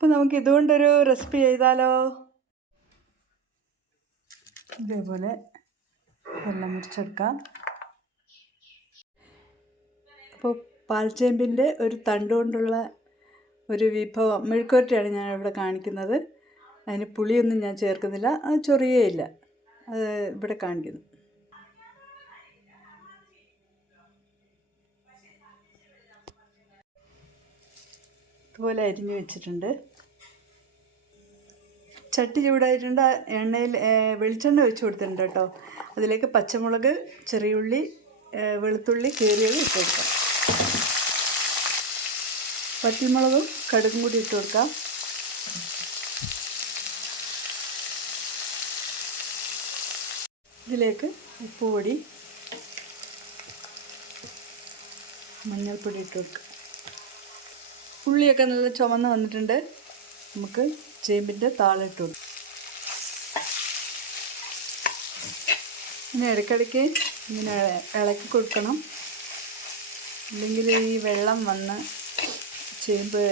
അപ്പോൾ നമുക്ക് ഇതുകൊണ്ടൊരു റെസിപ്പി ചെയ്താലോ? ഇതേപോലെ വെള്ളം മുറിച്ചെടുക്കാം. അപ്പോൾ പാൽച്ചേമ്പിൻ്റെ ഒരു തണ്ട് കൊണ്ടുള്ള ഒരു വിഭവം മെഴുക്കുവരട്ടിയാണ് ഞാനിവിടെ കാണിക്കുന്നത്. അതിന് പുളിയൊന്നും ഞാൻ ചേർക്കുന്നില്ല, അത് ചൊറിയേയില്ല. അത് ഇവിടെ കാണിക്കുന്നു. ഇതുപോലെ അരിഞ്ഞു വെച്ചിട്ടുണ്ട്. ചട്ടി ചൂടായിട്ടുണ്ട്. എണ്ണയിൽ വെളിച്ചെണ്ണ ഒഴിച്ച് കൊടുത്തിട്ടുണ്ട് കേട്ടോ. അതിലേക്ക് പച്ചമുളക്, ചെറിയുള്ളി, വെളുത്തുള്ളി കീറിയത് ഇട്ട് കൊടുക്കാം. പച്ചമുളകും കടുകും കൂടി ഇട്ട് കൊടുക്കാം. ഇതിലേക്ക് ഉപ്പുപൊടി, മഞ്ഞൾപ്പൊടി ഇട്ട് കൊടുക്കാം. ഉള്ളിയൊക്കെ നല്ല ചുമന്ന് വന്നിട്ടുണ്ട്. നമുക്ക് ചേമ്പിൻ്റെ താളിട്ട് കൊടുക്കും. ഇങ്ങനെ ഇടയ്ക്കിടയ്ക്ക് ഇങ്ങനെ ഇളക്കി കൊടുക്കണം. ഇല്ലെങ്കിൽ ഈ വെള്ളം വന്ന് ചേമ്പ്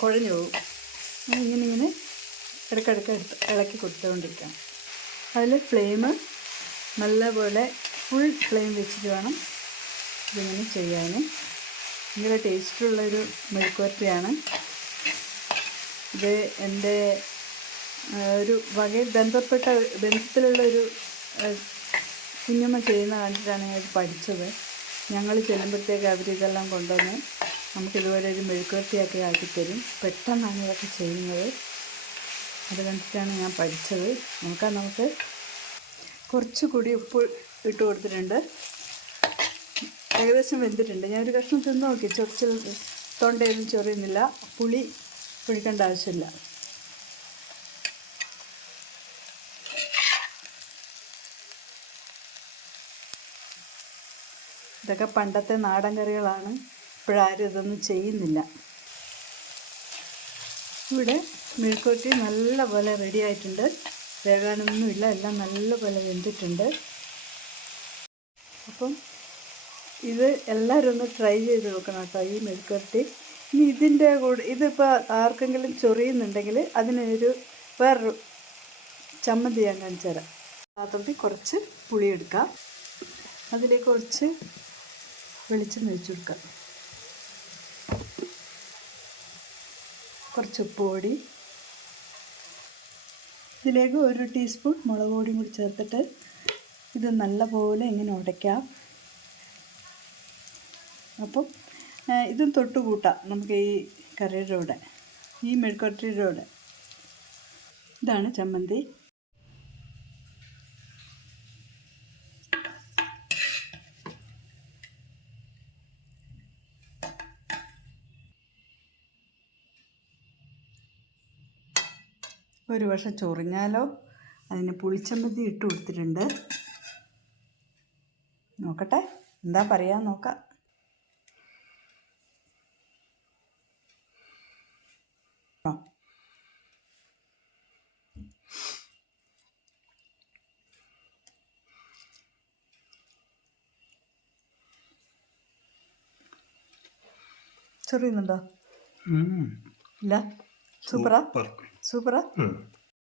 കുഴഞ്ഞു പോകും. ഇങ്ങനെ ഇടയ്ക്കിടയ്ക്ക് ഇളക്കി കൊടുത്തുകൊണ്ടിരിക്കണം. അതിൽ ഫ്ലെയിം നല്ലപോലെ ഫുൾ ഫ്ലെയിം വെച്ചിട്ട് വേണം ഇതിങ്ങനെ ചെയ്യാൻ. ഭയങ്കര ടേസ്റ്റുള്ളൊരു മെഴുക്കുവരട്ടിയാണ് ഇത്. എൻ്റെ ഒരു വകയിൽ ബന്ധത്തിലുള്ളൊരു കുഞ്ഞമ്മ ചെയ്യുന്ന കണ്ടിട്ടാണ് ഞാൻ ഇത് പഠിച്ചത്. ഞങ്ങൾ ചെല്ലുമ്പോഴത്തേക്ക് അവരിതെല്ലാം കൊണ്ടുവന്ന് നമുക്കിതുപോലെ ഒരു മെഴുക്കുവരട്ടിയൊക്കെ ആക്കിത്തരും. പെട്ടെന്നാണ് ഇതൊക്കെ ചെയ്യുന്നത്. അത് കണ്ടിട്ടാണ് ഞാൻ പഠിച്ചത്. നമുക്ക് കുറച്ചുകൂടി ഉപ്പ് ഇട്ട് കൊടുത്തിട്ടുണ്ട്. ഏകദേശം വെന്തിട്ടുണ്ട്. ഞാനൊരു കഷ്ണം തിന്ന് നോക്കി. തൊണ്ടയൊന്നും ചൊറിയുന്നില്ല. പുളി ഒഴിക്കേണ്ട ആവശ്യമില്ല. ഇതൊക്കെ പണ്ടത്തെ നാടൻ കറികളാണ്. ഇപ്പോഴാരും ഇതൊന്നും ചെയ്യുന്നില്ല. ഇവിടെ മെഴുക്കുവരട്ടി നല്ലപോലെ റെഡി ആയിട്ടുണ്ട്. വേകാനൊന്നുമില്ല, എല്ലാം നല്ലപോലെ വെന്തിട്ടുണ്ട്. അപ്പം ഇത് എല്ലാവരും ഒന്ന് ട്രൈ ചെയ്ത് നോക്കണം കേട്ടോ, ഈ മെഴുക്കുവരട്ടി. ഇനി ഇതിൻ്റെ കൂടെ ഇതിപ്പോൾ ആർക്കെങ്കിലും ചൊറിയുന്നുണ്ടെങ്കിൽ അതിനൊരു വേറൊരു ചമ്മന്തി ഞാൻ കാണിച്ചു തരാം. പാത്രത്തിൽ കുറച്ച് പുളി എടുക്കാം. അതിലേക്ക് കുറച്ച് വെളിച്ചെണ്ണ ഒഴിച്ച് കൊടുക്കാം. കുറച്ച് ഉപ്പ് പൊടി, ഇതിലേക്ക് 1 ടീസ്പൂൺ മുളക് പൊടിയും കൂടി ചേർത്തിട്ട് ഇത് നല്ലപോലെ ഇങ്ങനെ ഉടയ്ക്കാം. അപ്പം ഇതും തൊട്ട് കൂട്ടാം നമുക്ക് ഈ കറിയുടെ കൂടെ, ഈ മെഴുക്കുവരട്ടിയുടെ കൂടെ. ഇതാണ് ചമ്മന്തി. ഒരു വർഷം ചൊറിഞ്ഞാലോ അതിന് പുളിച്ചമ്മന്തി ഇട്ട് കൊടുത്തിട്ടുണ്ട്. നോക്കട്ടെ എന്താ പറയാ നോക്കാം. ചൊറിയുന്നുണ്ടോ? ഇല്ല. സൂപ്പറാ.